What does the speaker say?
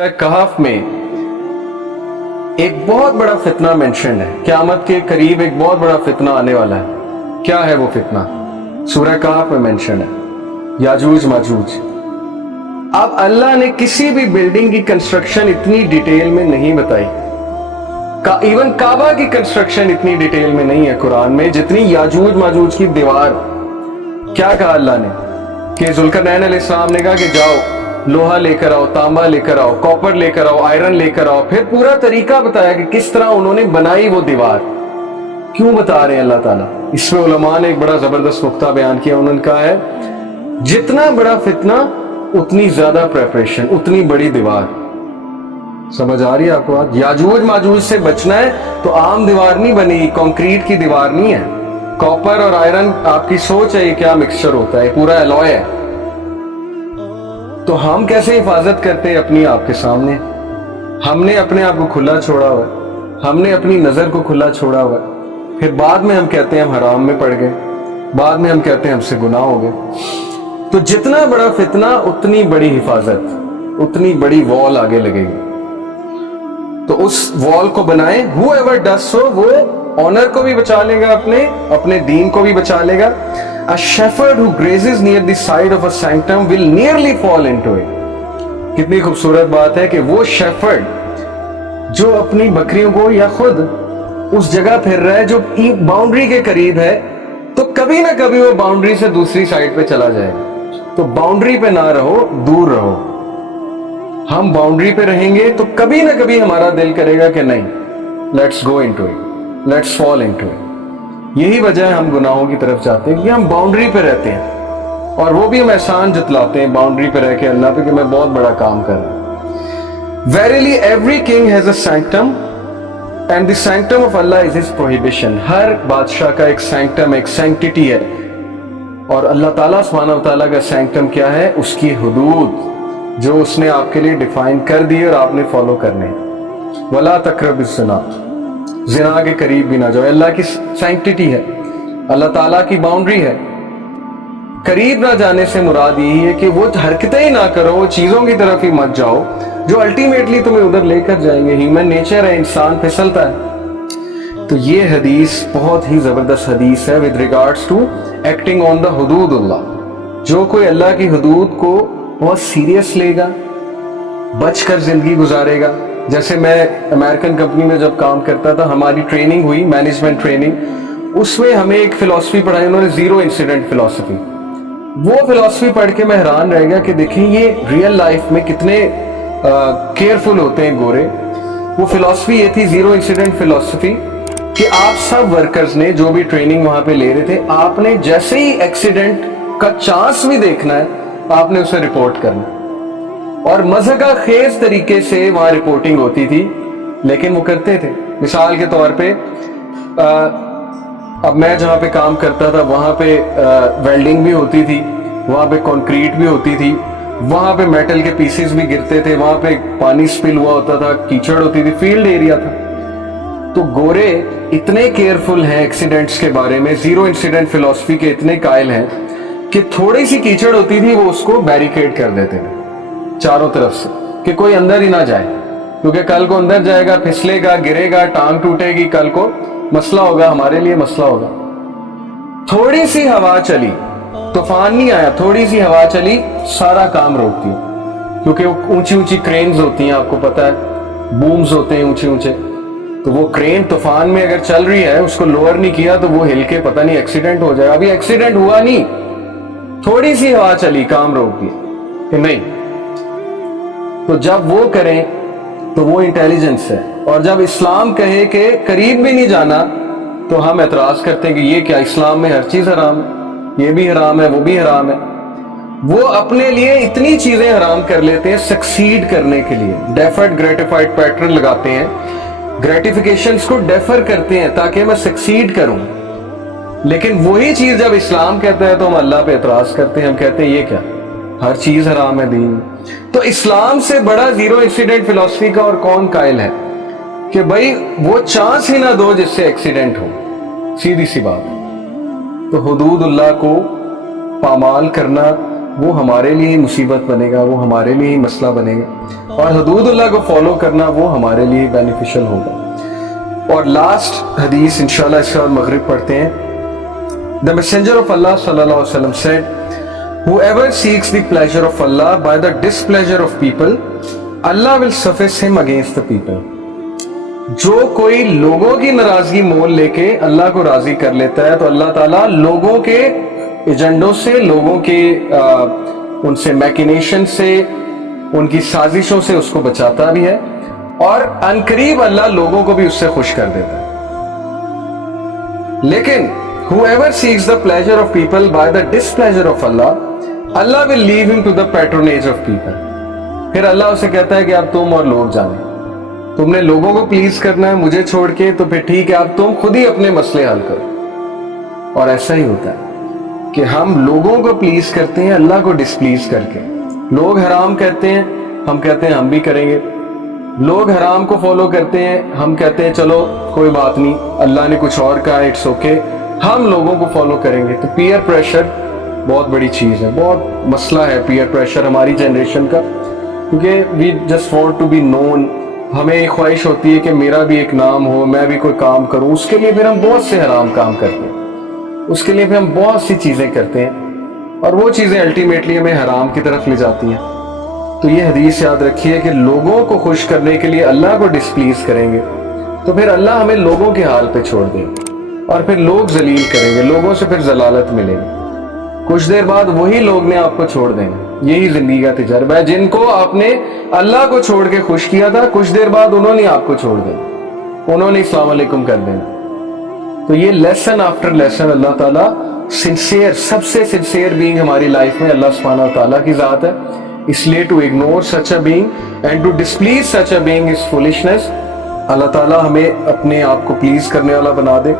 कहफ में एक बहुत बड़ा फितना मेंशन है। क़यामत के करीब एक बहुत बड़ा फितना आने वाला है। क्या है वो फितना? सूरह कहफ में मेंशन है, याजूज माजूज। अब अल्लाह ने किसी भी बिल्डिंग की कंस्ट्रक्शन इतनी डिटेल में नहीं बताई, इवन काबा की कंस्ट्रक्शन इतनी डिटेल में नहीं है कुरान में जितनी याजूज माजूज की दीवार। क्या कहा अल्लाह ने कि जुल्करनैन अलैहिस्सलाम ने कहा कि जाओ लोहा लेकर आओ, तांबा लेकर आओ, कॉपर लेकर आओ, आयरन लेकर आओ। फिर पूरा तरीका बताया कि किस तरह उन्होंने बनाई वो दीवार। क्यों बता रहे हैं अल्लाह ताला? इसमें उलमा ने एक बड़ा जबरदस्त नुक्ता बयान किया। उन्होंने कहा है जितना बड़ा फितना उतनी ज्यादा प्रेपरेशन, उतनी बड़ी दीवार। समझ आ रही है आपको बात? याजूज माजूज से बचना है तो आम दीवार नहीं बनेगी, कंक्रीट की दीवार नहीं है। कॉपर और आयरन, आपकी सोच है ये क्या मिक्सचर होता है, पूरा एलॉय है। तो हम कैसे हिफाजत करते हैं अपनी आप के सामने? हमने अपने आप को खुला छोड़ा हुआ है, हमने अपनी नजर को खुला छोड़ा हुआ है। फिर बाद में हम कहते हैं हम हराम में पड़ गए, बाद में हम कहते हैं हमसे गुनाह हो गए। तो जितना बड़ा फितना उतनी बड़ी हिफाजत, उतनी बड़ी वॉल आगे लगेगी। तो उस वॉल को बनाए। whoever does so, वो ऑनर को भी बचा लेगा, अपने दीन को भी बचा लेगा। A shepherd who grazes near the side of a sanctum will nearly fall into it. कितनी खूबसूरत बात है कि वो शेफर्ड जो अपनी बकरियों को या खुद उस जगह फिर रहा है जो बाउंड्री के करीब है, तो कभी ना कभी वो बाउंड्री से दूसरी साइड पे चला जाएगा। तो बाउंड्री पे ना रहो, दूर रहो। हम बाउंड्री पे रहेंगे तो कभी ना कभी हमारा दिल करेगा कि नहीं, let's go into it, let's fall into it. यही वजह है हम गुनाहों की तरफ जाते हैं कि हम बाउंड्री पे रहते हैं, और वो भी हम एहसान जतलाते हैं बाउंड्री पे रह के अल्लाह पे कि मैं बहुत बड़ा काम कर रहा हूं। Verily every king has a sanctum and the sanctum of Allah is his prohibition. हर बादशाह का एक सैंक्टम, एक सैंक्टिटी है, और अल्लाह ताला सुब्हानहू व तआला का सैंक्टम क्या है? उसकी हुदूद जो उसने आपके लिए डिफाइन कर दी और आपने फॉलो करने। वला तक़रबुज़ ज़िना, जिना के करीब भी ना जाओ। अल्लाह की सैंक्टिटी है, अल्लाह ताला की बाउंड्री है। करीब ना जाने से मुराद यही है कि वो हरकतें ही ना करो, वो चीजों की तरफ ही मत जाओ जो अल्टीमेटली तुम्हें उधर लेकर जाएंगे। ह्यूमन नेचर है, इंसान फिसलता है। तो ये हदीस बहुत ही जबरदस्त हदीस है with regards to acting on the हुदूदुल्लाह। जो कोई अल्लाह की हुदूद को बहुत सीरियस लेगा, बचकर जिंदगी गुजारेगा। जैसे मैं अमेरिकन कंपनी में जब काम करता था, हमारी ट्रेनिंग हुई, मैनेजमेंट ट्रेनिंग, उसमें हमें एक फिलॉसफी पढ़ाई उन्होंने, जीरो इंसिडेंट फिलॉसफी। वो फिलॉसफी पढ़ के मैं हैरान रह गया कि देखिए ये रियल लाइफ में कितने केयरफुल होते हैं गोरे। वो फिलॉसफी ये थी, जीरो इंसिडेंट फिलॉसफी, कि आप सब वर्कर्स ने जो भी ट्रेनिंग वहां पे ले रहे थे, आपने जैसे ही एक्सीडेंट का चांस भी देखना है, आपने उसे रिपोर्ट करना। और मज़ा खेज तरीके से वहां रिपोर्टिंग होती थी, लेकिन वो करते थे। मिसाल के तौर पे अब मैं जहाँ पे काम करता था वहां पे वेल्डिंग भी होती थी, वहां पे कंक्रीट भी होती थी, वहां पे मेटल के पीसेस भी गिरते थे, वहां पे पानी स्पिल हुआ होता था, कीचड़ होती थी, फील्ड एरिया था। तो गोरे इतने केयरफुल हैं एक्सीडेंट्स के बारे में, जीरो इंसिडेंट फिलॉसफी के इतने कायल हैं कि थोड़ी सी कीचड़ होती थी वो उसको बैरिकेड कर देते थे चारों तरफ से, कि कोई अंदर ही ना जाए, क्योंकि कल को अंदर जाएगा, फिसलेगा, गिरेगा, टांग टूटेगी, कल को मसला होगा, हमारे लिए मसला होगा। थोड़ी सी हवा चली, तूफान नहीं आया, थोड़ी सी हवा चली, सारा काम रोक दिया। क्योंकि ऊंची ऊंची क्रेन्स होती हैं, आपको पता है, बूम्स होते हैं ऊंचे ऊंचे। तो वो क्रेन तूफान में अगर चल रही है, उसको लोअर नहीं किया तो वो हिल के पता नहीं एक्सीडेंट हो जाएगा। अभी एक्सीडेंट हुआ नहीं, थोड़ी सी हवा चली, काम रोक दिया कि नहीं। तो जब वो करें तो वो इंटेलिजेंस है। और जब इस्लाम कहे कि करीब भी नहीं जाना, तो हम एतराज करते हैं कि ये क्या, इस्लाम में हर चीज हराम है, ये भी हराम है, वो भी हराम है। वो अपने लिए इतनी चीजें हराम कर लेते हैं सक्सीड करने के लिए, डेफर्ड ग्रेटिफाइड पैटर्न लगाते हैं, ग्रेटिफिकेशंस को डेफर करते हैं ताकि मैं सक्सीड करूं। लेकिन वही चीज जब इस्लाम कहता है तो हम अल्लाह पे एतराज करते हैं, हम कहते हैं ये क्या, हर चीज हराम है दीन। तो इस्लाम से बड़ा जीरो इंसिडेंट फिलॉसफी का और कौन कायल है कि भाई वो चांस ही ना दो जिससे एक्सीडेंट हो, सीधी सी बात। तो हुदूदुल्लाह को पामाल करना, وہ ہمارے لیے ہی مصیبت بنے گا, وہ ہمارے لیے ہی مسئلہ بنے گا, اور حدود اللہ کو فالو کرنا وہ ہمارے لیے بینیفیشل ہوگا. اور لاسٹ حدیث انشاءاللہ اس کے بعد مغرب پڑھتے ہیں. The messenger of Allah sallallahu alaihi wasallam said, whoever seeks the pleasure of Allah by the displeasure of people, Allah will suffice him against the people. جو کوئی لوگوں کی ناراضگی مول لے کے اللہ کو راضی کر لیتا ہے تو اللہ تعالیٰ لوگوں کے ایجنڈوں سے, لوگوں کے ان سے میکینیشن سے, ان کی سازشوں سے اس کو بچاتا بھی ہے, اور عنقریب اللہ لوگوں کو بھی اس سے خوش کر دیتا ہے. لیکن whoever seeks the pleasure of people by the displeasure of Allah, Allah will leave him to the patronage of people. پھر اللہ اسے کہتا ہے کہ اب تم اور لوگ جانیں, تم نے لوگوں کو پلیز کرنا ہے مجھے چھوڑ کے, تو پھر ٹھیک ہے اب تم خود ہی اپنے مسئلے حل کرو. اور ایسا ہی ہوتا ہے کہ ہم لوگوں کو پلیز کرتے ہیں اللہ کو ڈسپلیز کر کے. لوگ حرام کہتے ہیں, ہم کہتے ہیں ہم بھی کریں گے. لوگ حرام کو فالو کرتے ہیں, ہم کہتے ہیں چلو کوئی بات نہیں, اللہ نے کچھ اور کہا, اٹس اوکے, ہم لوگوں کو فالو کریں گے. تو پیئر پریشر بہت بڑی چیز ہے, بہت مسئلہ ہے پیئر پریشر ہماری جنریشن کا, کیونکہ we just want to be known. ہمیں ایک خواہش ہوتی ہے کہ میرا بھی ایک نام ہو, میں بھی کوئی کام کروں. اس کے لیے پھر ہم بہت سے حرام کام کرتے ہیں, اس کے لیے پھر ہم بہت سی چیزیں کرتے ہیں, اور وہ چیزیں الٹیمیٹلی ہمیں حرام کی طرف لے جاتی ہیں. تو یہ حدیث یاد رکھیے کہ لوگوں کو خوش کرنے کے لیے اللہ کو ڈسپلیز کریں گے تو پھر اللہ ہمیں لوگوں کے حال پہ چھوڑ دیں گے, اور پھر لوگ ذلیل کریں گے, لوگوں سے پھر ضلالت ملے گی. کچھ دیر بعد وہی لوگ نے آپ کو چھوڑ دیں گے. یہی زندگی کا تجربہ ہے. جن کو آپ نے اللہ کو چھوڑ کے خوش کیا تھا, کچھ دیر بعد انہوں نے آپ کو چھوڑ دینا, انہوں نے السلام علیکم کر دینا. تو یہ لیسن آفٹر لیسن اللہ تعالیٰ سنسیئر, سب سے سنسیئر بینگ ہماری لائف میں اللہ سبحانہ و تعالیٰ کی ذات ہے. اس لیے to ignore such a being and to displease such a being is foolishness. اللہ تعالیٰ ہمیں اپنے آپ کو پلیز کرنے والا بنا دے.